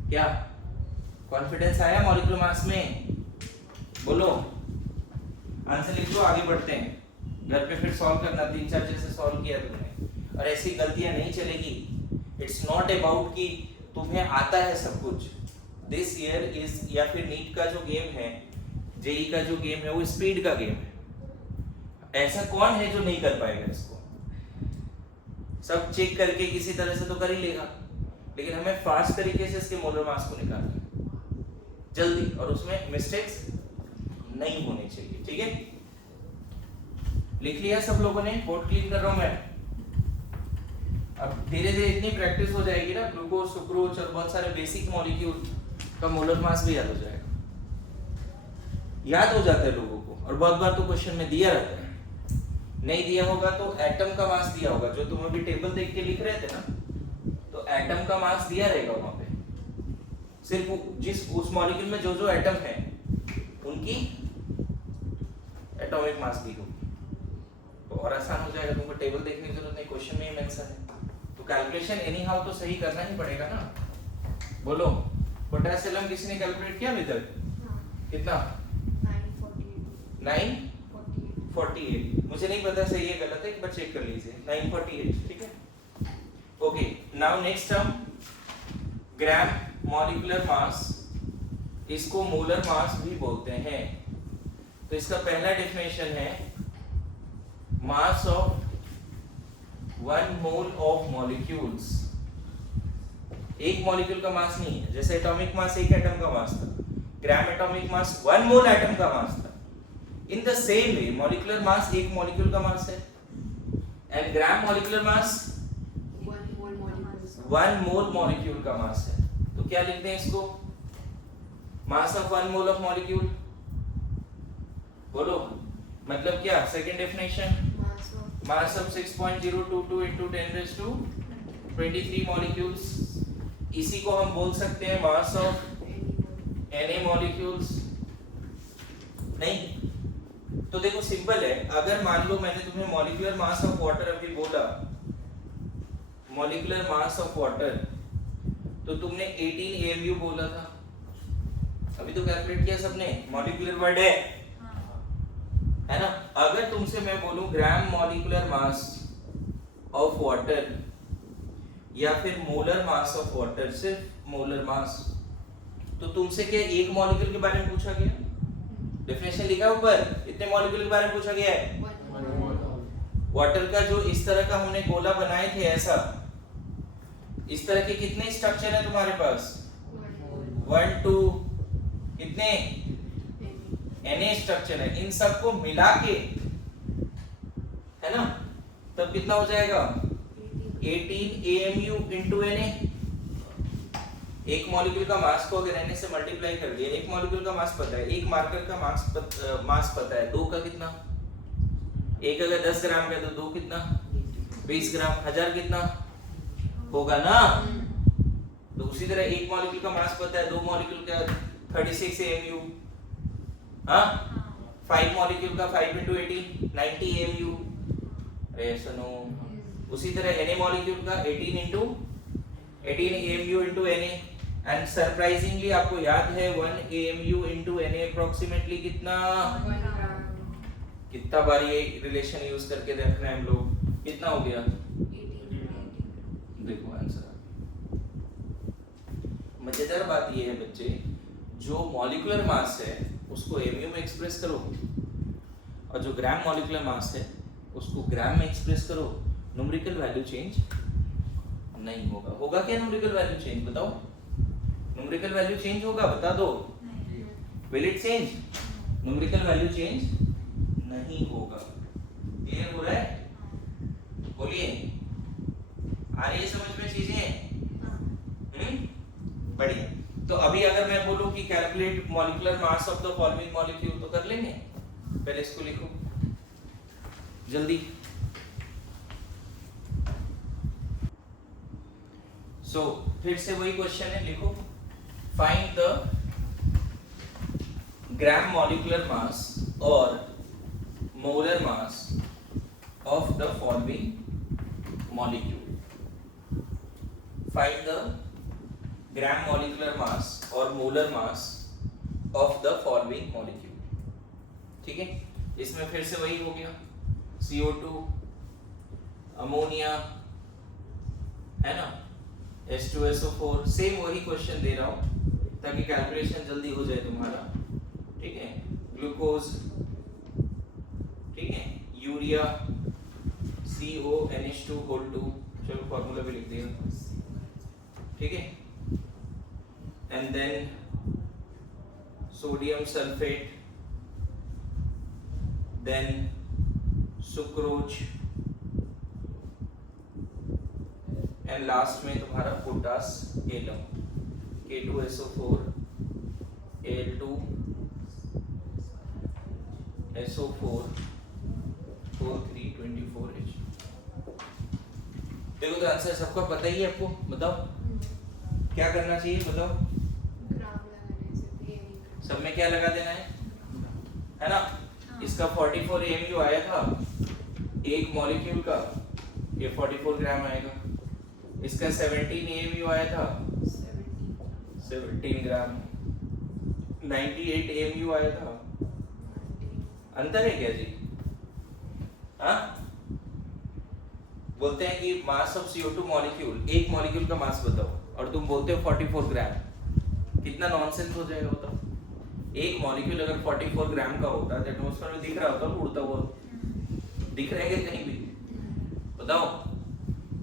क्या confidence आया molecular mass में? बोलो, आंसर लिख लो, आगे बढ़ते हैं। घर पे फिर सॉल्व करना, 3-4 जैसे सॉल्व किया तुमने, और ऐसी गलतियां नहीं चलेगी। इट्स नॉट अबाउट कि तुम्हें आता है सब कुछ। दिस ईयर इज, या फिर नीट का जो गेम है, जेई का जो गेम है, वो स्पीड का गेम है। ऐसा कौन है जो नहीं कर पाएगा इसको? सब चेक करके किसी तरह से तो कर ही लेगा, लेकिन हमें फास्ट तरीके से इसके मोलर मास को निकालना है जल्दी, और उसमें मिस्टेक्स नहीं होनी चाहिए। ठीक है, लिख लिया सब लोगों ने? बोर्ड क्लीन कर रहा हूं मैं। अब धीरे धीरे इतनी प्रैक्टिस हो जाएगी ना, ग्लूकोज, सुक्रोज और बहुत सारे बेसिक मॉलिक्यूल का मोलर मास भी याद हो जाएगा। याद हो जाता है लोगों को, और बहुत बार तो क्वेश्चन में दिया रहता है। नहीं दिया होगा तो एटम का मास दिया होगा, जो तुम अभी टेबल देख के लिख रहे थे ना, तो एटम का मास दिया रहेगा वहां पे। सिर्फ जिस उस मॉलिक्यूल में जो जो एटम है उनकी एटॉमिक मास दी होगी, तो और आसान हो जाएगा। तुमको टेबल देखने की जरूरत नहीं, क्वेश्चन में ही मेंशन है। तो कैलकुलेशन एनी हाउ तो सही करना ही पड़ेगा ना। बोलो, पोटेशियम किसने कैलकुलेट किया अभी तक? कितना? 948। मुझे नहीं पता सही है गलत है, एक बार चेक कर लीजिए। 948, ठीक है। ओके, नाउ नेक्स्ट टर्म, ग्राम मॉलिक्यूलर मास, इसको मोलर मास भी बोलते हैं। तो इसका पहला डेफिनेशन है mass of 1 mole of molecules. एक मॉलिक्यूल का मास नहीं है, जैसे एटॉमिक मास एक एटम का मास था, ग्राम एटॉमिक मास 1 मोल एटम का मास था। In the same way molecular mass एक मॉलिक्यूल का मास है, and gram molecular mass 1 mole molecule का मास है। तो क्या लिखते हैं इसको? Mass of 1 mole of molecule. बोलो, मतलब क्या? Second definition, mass of 6.022 into 10⁻23 molecules. इसी को हम बोल सकते हैं मास ऑफ Na मॉलिक्यूल्स। नहीं तो देखो सिंपल है, अगर मान लो मैंने तुम्हें मॉलिक्यूलर मास ऑफ वाटर अभी बोला, मॉलिक्यूलर मास ऑफ वाटर, तो तुमने 18 AMU बोला था। अभी तो कैलकुलेट किया सबने, मॉलिक्यूलर वर्ड है ना। अगर तुमसे मैं बोलूं ग्राम मॉलिक्यूलर मास ऑफ वाटर या फिर मोलर मास ऑफ वाटर, सिर्फ मोलर मास, तो तुमसे क्या एक मॉलिक्यूल के बारे में पूछा गया? डेफिनेशन लिखा है ऊपर, इतने मॉलिक्यूल के बारे में पूछा गया है। वाटर का जो इस तरह का हमने गोला बनाए थे, ऐसा इस तरह के कितने स्ट्रक्चर है तुम्हारे पास? 1 2 कितने Na स्ट्रक्चर है, इन सबको मिला के, है ना, तब कितना हो जाएगा? 18 AMU into Na। एक मॉलिक्यूल का मास को अगर Na से मल्टीप्लाई कर दिया, एक मॉलिक्यूल का मास पता है, एक मार्कर का मास पता है, 2 का कितना? एक अगर 10 ग्राम का तो 2 कितना? 20 ग्राम। 1000 कितना होगा ना? तो उसी तरह एक मॉलिक्यूल का मास पता है, 2 मॉलिक्यूल का 36 AMU, हाँ, 5 मॉलिक्यूल का 5 into 18 90 AMU। अरे सुनो, उसी तरह Na मॉलिक्यूल का 18 AMU into Na, and surprisingly आपको याद है 1 AMU into Na अप्रोक्सीमेटली कितना बार ये रिलेशन यूज करके देखना है हम लोग, कितना हो गया 18। देखो आंसर। मजेदार बात ये है बच्चे, जो मॉलिक्यूलर मास है उसको एमयू में एक्सप्रेस करो और जो ग्राम मॉलिक्यूलर मास है उसको ग्राम में एक्सप्रेस करो, न्यूमेरिकल वैल्यू चेंज नहीं होगा। होगा क्या न्यूमेरिकल वैल्यू चेंज, बताओ? न्यूमेरिकल वैल्यू चेंज होगा, बता दो। Will it change? Numerical value change नहीं होगा। क्लियर हो रहा है? बोलिए, आ रही है समझ में चीजें? बढ़िया। तो अभी अगर मैं बोलूं कि calculate molecular mass of the following molecule, तो कर लेंगे? पहले इसको लिखो जल्दी। सो फिर से वही क्वेश्चन है, लिखो find the gram molecular mass और molar mass of the following molecule. Find the gram molecular mass और molar mass of the following molecule. ठीक है, इसमें फिर से वही हो गया, CO2, अमोनिया, है ना, H2SO4, सेम वही क्वेश्चन दे रहा हूं ताकि कैलकुलेशन जल्दी हो जाए तुम्हारा। ठीक है, ग्लूकोज, ठीक है, यूरिया, CONH2, चलो फॉर्मूला भी लिख दिया। ठीक है, and then sodium sulfate, then sucrose, and last में तुम्हारा potash alum, K2SO4, Al2, SO4, 4,3,24H। देखो तो आंसर सबका पता ही है आपको, बताओ क्या करना चाहिए, बताओ? सब में क्या लगा देना है ना? इसका 44 AMU आया था एक मॉलिक्यूल का, ये 44 ग्राम आएगा। इसका 17 AMU आया था 17 ग्राम। 98 AMU आया था। अंतर है क्या जी? हाँ, बोलते हैं कि मास ऑफ CO2 मॉलिक्यूल, एक मॉलिक्यूल का मास बताओ और तुम बोलते हो 44 ग्राम, कितना नॉनसेंस हो जाएगा बताओ? एक मॉलिक्यूल अगर 44 ग्राम का होता तो एटमॉस्फेयर में दिख रहा होता, उड़ता हुआ दिख रहा है क्या कहीं भी? बताओ,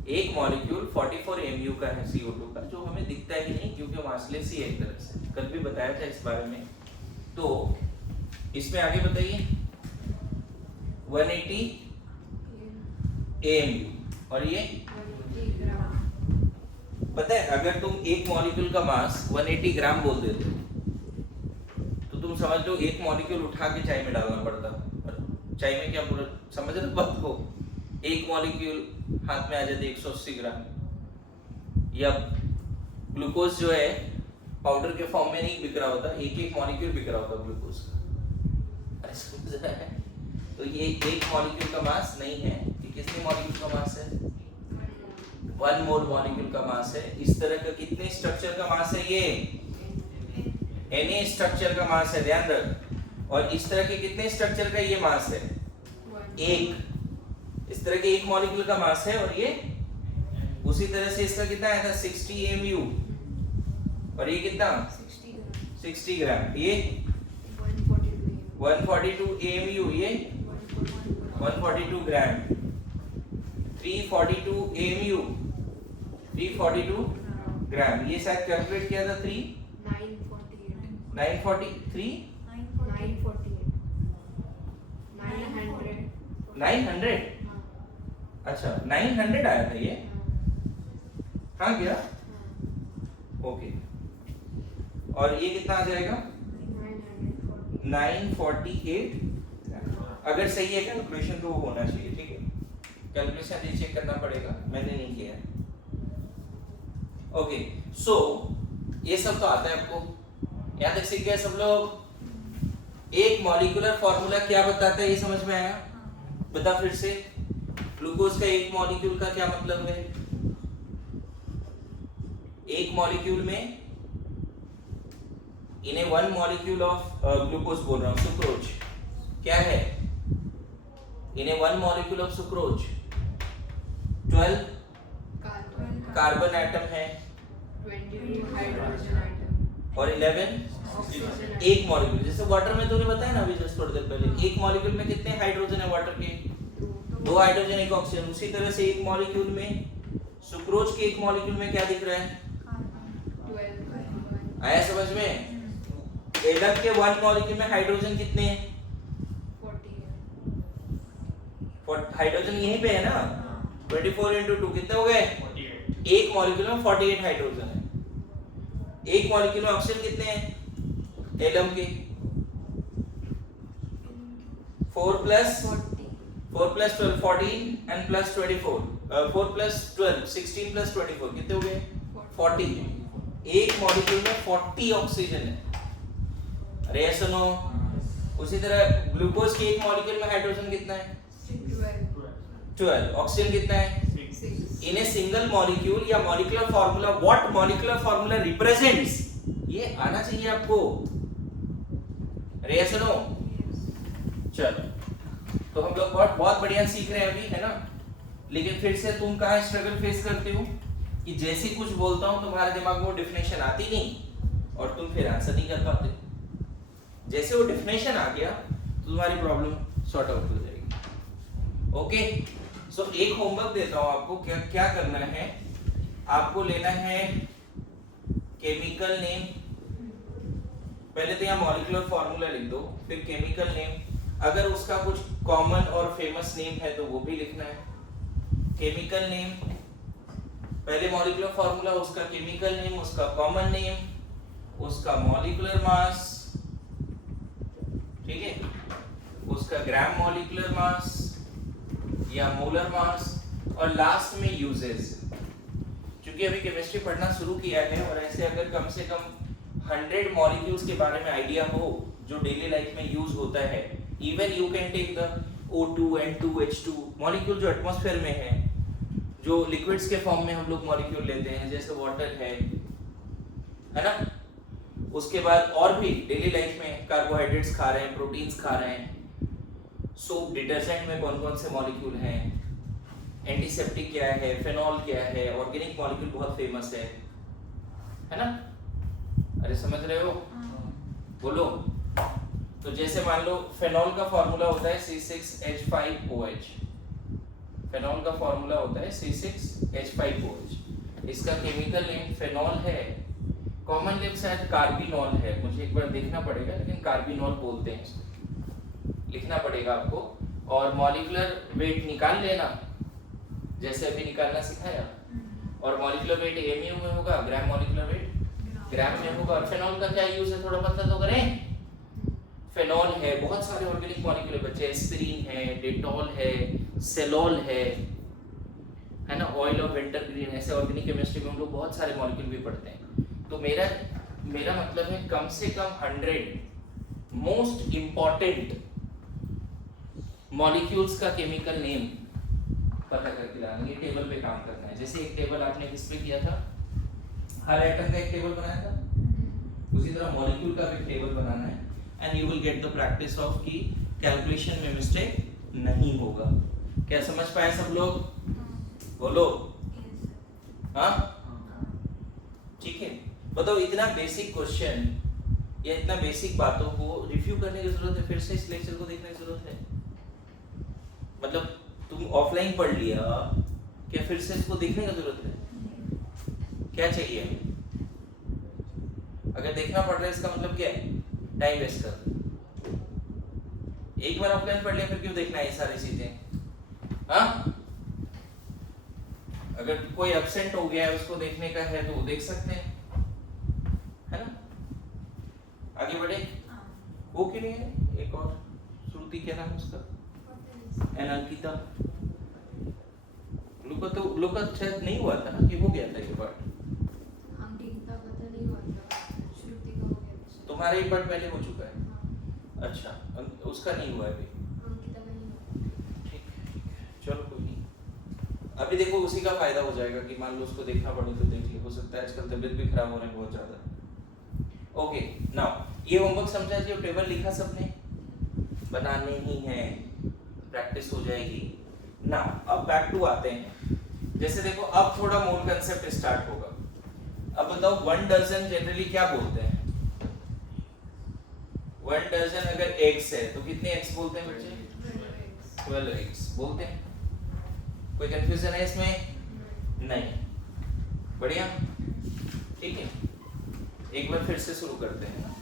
एक मॉलिक्यूल 44 AMU का है CO2 का, जो हमें दिखता है कि नहीं, क्योंकि मासलेस ही है एक तरह से। कल भी बताया था इस बारे में। तो इसमें आगे बताइए 180 AMU और ये पता है, अगर तुम एक मॉलिक्यूल का मास 180 ग्राम बोल देते हो तो तुम समझ लो एक मॉलिक्यूल उठा के चाय में डालना पड़ता। चाय में क्या बोल, समझ रहे बात को? एक मॉलिक्यूल हाथ में आ जाते 180 ग्राम। या ग्लूकोज जो है पाउडर के फॉर्म में नहीं बिक रहा होता, एक एक मॉलिक्यूल बिक रहा होता ग्लूकोज का। समझ रहा है? तो ये एक मॉलिक्यूल का मास नहीं है, ये कितने मॉलिक्यूल का मास है? 1 मोल मॉलिक्यूल का मास है। इस तरह का कितने स्ट्रक्चर का मास है? ये Na स्ट्रक्चर का मास है, ध्यान रख। और इस तरह के कितने स्ट्रक्चर का ये मास है? एक। इस तरह के एक मॉलिक्यूल का मास है और ये उसी तरह से इसका कितना आया था? 60 AMU और ये कितना? 60 ग्राम। ये 142 AMU, ये 142 ग्राम। 342 AMU, 342 ग्राम। ये शायद कैलकुलेट किया था 948 900। अच्छा 900 आया था ये? हाँ क्या? ओके, और ये कितना आ जाएगा? 948। अगर सही है कैलकुलेशन तो वो होना चाहिए, ठीक है? कैलकुलेशन ये चेक करना पड़ेगा, मैंने नहीं किया है। ओके, सो ये सब तो आता है आपको, यहाँ तक सीख गए सब लोग? एक मॉलिक्यूलर फॉर्मूला क्या बताता है ये समझ में आया? बता फिर से। ग्लूकोज का एक मॉलिक्यूल का क्या मतलब है? एक मॉलिक्यूल में इन्हें वन मॉलिक्यूल ऑफ ग्लूकोज बोल रहा हूं, सुक्रोज क्या है? इन्हें one molecule of sucrose 12 carbon atom है, 22 हाइड्रोजन एटम और 11 एक मॉलिक्यूल। जैसे वाटर में तूने बताया ना अभी जस्ट थोड़ी देर पहले, एक मॉलिक्यूल में कितने हाइड्रोजन है वाटर के? 2 हाइड्रोजन एक ऑक्सीजन। उसी तरह से एक मॉलिक्यूल में सुक्रोज के एक मॉलिक्यूल में क्या दिख रहा है? 12 आया समझ में? एडम के वन मॉलिक्यूल में हाइड्रोजन कितने हैं? 40 हाइड्रोजन यहीं पे है ना, 24 into 2 कितने हो गए? 48। एक मॉलिक्यूल में 48 हाइड्रोजन है। एक मॉलिक्यूल में ऑक्सीजन कितने हैं एटम के? 4 plus 12 14 and plus 24 4 plus 12 16 plus 24 कितने हो गए? 40। एक मॉलिक्यूल में 40 ऑक्सीजन है। अरे ऐसा नो। उसी तरह ग्लूकोज के एक मॉलिक्यूल में हाइड्रोजन कितना है? 12। ऑक्सीजन कितना है? 6 इन ए सिंगल मॉलिक्यूल या molecular formula, what molecular formula represents, ये आना चाहिए आपको। अरे ऐसा नो। चलो तो हम लोग बहुत बढ़िया सीख रहे हैं अभी, है ना? लेकिन फिर से तुम कहाँ स्ट्रगल फेस करते हो कि जैसे कुछ बोलता हूं तुम्हारे दिमाग में वो डेफिनेशन आती नहीं और तुम फिर आंसर नहीं कर पाते। जैसे वो डेफिनेशन आ गया तो तुम्हारी प्रॉब्लम सॉर्ट आउट हो जाएगी। ओके, सो एक होमवर्क देता हूं आपको, क्या क्या करना है। आपको लेना है केमिकल नेम, पहले तो यहाँ मॉलिक्यूलर फार्मूला लिख दो, फिर केमिकल नेम, अगर उसका कुछ कॉमन और फेमस नेम है तो वो भी लिखना है। केमिकल नेम, पहले मॉलिक्यूलर फार्मूला, उसका केमिकल नेम, उसका कॉमन नेम, उसका मॉलिक्यूलर मास, ठीक है, उसका ग्राम मॉलिक्यूलर मास या मोलर मास, और लास्ट में यूजेस। क्योंकि अभी केमिस्ट्री पढ़ना शुरू किया है और ऐसे अगर कम से कम 100 मॉलिक्यूल्स के बारे में आइडिया हो जो डेली लाइफ में यूज होता है, even you can take the O2 N2 H2 molecule जो एटमॉस्फेयर में है, जो लिक्विड्स के फॉर्म में हम लोग मॉलिक्यूल लेते हैं, जैसे वाटर है ना? उसके बाद और भी डेली लाइफ में कार्बोहाइड्रेट्स खा रहे हैं, प्रोटीन्स खा रहे हैं, सोप डिटर्जेंट में कौन कौन से मॉलिक्यूल हैं, एंटीसेप्टिक क्या है, फेनॉल क्या है, ऑर्गेनिक मॉलिक्यूल बहुत फेमस है ना? अरे समझ रहे हो? बोलो। तो जैसे मान लो फेनॉल का फार्मूला होता है C6H5OH, फेनॉल का फार्मूला होता है C6H5OH। इसका केमिकल नेम फेनॉल है, कॉमन नेम शायद कार्बिनॉल है, मुझे एक बार देखना पड़ेगा, लेकिन कार्बिनॉल बोलते हैं इसको, लिखना पड़ेगा आपको। और मॉलिक्यूलर वेट निकाल लेना जैसे अभी निकालना सिखाया, और मॉलिक्यूलर वेट mu में होगा, ग्राम मॉलिक्यूलर वेट ग्राम में होगा। और फेनॉल का क्या यूज है थोड़ा पता तो करें। फेनॉल है, बहुत सारे ऑर्गेनिक मॉलिक्यूल बच्चे, एस्पिरिन है, डेटॉल है, सेलॉल है ना, ऑयल ऑफ विंटर ग्रीन, ऐसे ऑर्गेनिक केमिस्ट्री में हम लोग बहुत सारे मॉलिक्यूल भी पढ़ते हैं। तो मेरा मतलब है कम से कम 100 मोस्ट इंपॉर्टेंट मॉलिक्यूल्स का केमिकल नेम पता करके लाना। ये टेबल पे काम करना है, जैसे एक टेबल आपने किस पे किया था, हर एटम का एक टेबल बनाया था, उसी तरह मॉलिक्यूल का भी टेबल बनाना है, and you will get the practice of की कैलकुलेशन में मिस्टेक नहीं होगा। क्या समझ पाए सब लोग? बोलो। हाँ ठीक है। बताओ, इतना बेसिक क्वेश्चन या इतना बेसिक बातों को रिव्यू करने की जरूरत है, फिर से इस लेक्चर को देखने की जरूरत है? मतलब तुम ऑफलाइन पढ़ लिया, क्या फिर से इसको देखने की जरूरत है? क्या चाहिए? अगर देखना पड़ रहा है इसका मतलब क्या है? टाइम वेस्ट कर। एक बार ऑफलाइन पढ़ लिया फिर क्यों देखना है ये सारी चीजें? हाँ, अगर कोई एब्सेंट हो गया है उसको देखने का है तो वो देख सकते हैं, है ना? आगे बढ़े। वो क्यों नहीं है? एक और श्रुति, क्या नाम उसका? अंकिता। लुका शायद नहीं हुआ था ना, कि हो गया था ये पार्ट? तुम्हारा एक पार्ट पहले हो चुका है। अच्छा, उसका नहीं हुआ है अभी। ठीक है, चलो कोई नहीं। अभी देखो उसी का फायदा हो जाएगा कि मान लो उसको देखना पड़े तो देख ले, हो सकता है आजकल तबीयत भी खराब हो रही है बहुत ज्यादा। ओके नाउ ये होमवर्क समझा जो टेबल लिखा सबने, बनाने ही है, प्रैक्टिस हो जाएगी। नाउ अब बैक टू आते हैं, जैसे देखो अब थोड़ा मोर कंसेप्ट स्टार्ट होगा। अब बताओ 1 डजन जनरली क्या बोलते हैं? 1 डजन अगर एग्स है तो कितने एग्स बोलते हैं बच्चे? 12 एग्स बोलते हैं। कोई कंफ्यूजन है इसमें? नहीं। बढ़िया, ठीक है, एक बार फिर से शुरू करते हैं।